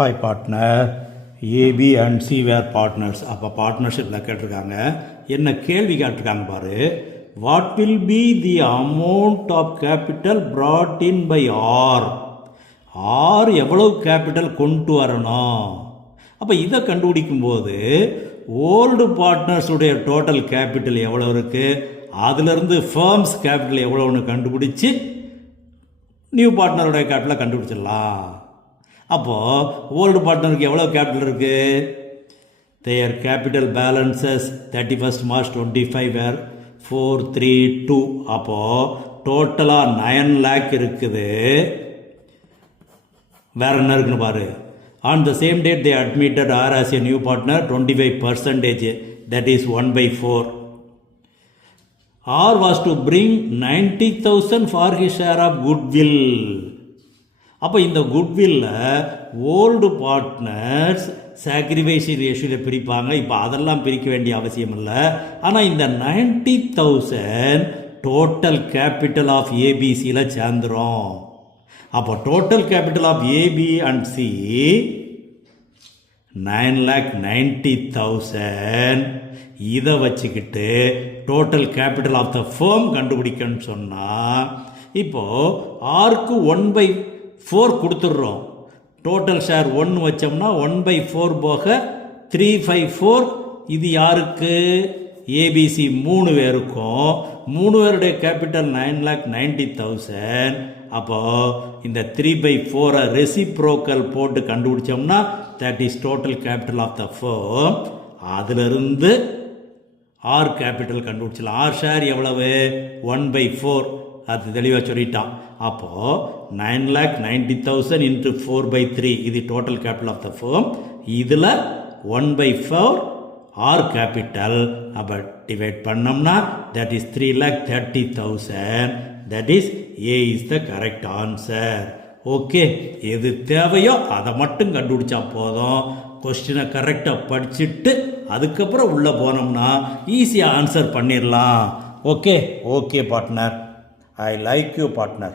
Hi partner, A B and C were partners. அப்போ பார்ட்னர்ஷிப்பில் கேட்டிருக்காங்க. என்ன கேள்வி கேட்டிருக்காங்க பாரு. What will be the amount of capital brought in by R? R எவ்வளவு கேபிட்டல் கொண்டு வரணும்? அப்போ இதை கண்டுபிடிக்கும் போது ஓல்டு பார்ட்னர்ஸுடைய டோட்டல் கேபிட்டல் எவ்வளோ இருக்குது, அதிலிருந்து ஃபர்ம்ஸ் கேபிட்டல் எவ்வளோன்னு கண்டுபிடிச்சி நியூ பார்ட்னருடைய கேபிட்டலை கண்டுபிடிச்சிடலாம். அப்போது ஓல்டு பார்ட்னருக்கு எவ்வளோ கேபிட்டல் இருக்குது? தேர் கேபிட்டல் பேலன்சஸ் 31st March 25 வேர் 432. அப்போது டோட்டலாக 9 lakh இருக்குது. வேற என்ன இருக்குன்னு பாரு. On the same date they admitted R as a new partner 25%, that is 1/4. R was to bring 90,000 for his share of goodwill. அப்போ இந்த குட்வில்ல ஓல்டு பார்ட்னர்ஸ் சாக்ரிஃபைஸ் ரேஷியோவில் பிரிப்பாங்க. இப்போ அதெல்லாம் பிரிக்க வேண்டிய அவசியம் இல்லை. ஆனால் இந்த 90,000 டோட்டல் கேபிட்டல் ஆஃப் ஏபிசியில் சேர்ந்துடும். அப்போ total capital of AB and C 9,90,000. இதை வச்சுக்கிட்டு total capital of the firm கண்டுபிடிக்கணும்னு சொன்னால் இப்போது ஆருக்கு 1/4 கொடுத்துட்றோம். டோட்டல் ஷேர் 1 வச்சோம்னா 1/4 போக 3/4. இது யாருக்கு? ஏபிசி 3 பேருக்கும். 3 பேருடைய கேபிட்டல் 9,90,000. அப்போது இந்த 3/4 ரெசிப்ரோக்கல் போட்டு கண்டுபிடிச்சோம்னா that is total capital of the firm. அதிலிருந்து ஆர் கேபிட்டல் கண்டுபிடிச்சலாம். ஆர் ஷேர் எவ்வளவு? 1/4. அது தெளிவாக சொல்லிட்டான். அப்போது 9,90,000 இன்ட்டு 4/3 இது total capital of the firm. இதில் 1/4 ஆர் கேபிட்டல். அப்போ டிவைட் பண்ணோம்னா that is 3,30,000. That is A is the correct answer. Okay, எது தேவையோ அதை மட்டும் கண்டுபிடிச்சா போதும். கொஸ்டினை கரெக்டாக படிச்சுட்டு அதுக்கப்புறம் உள்ளே போனோம்னா ஈஸியாக ஆன்சர் பண்ணிடலாம். Okay okay partner, I like you partner.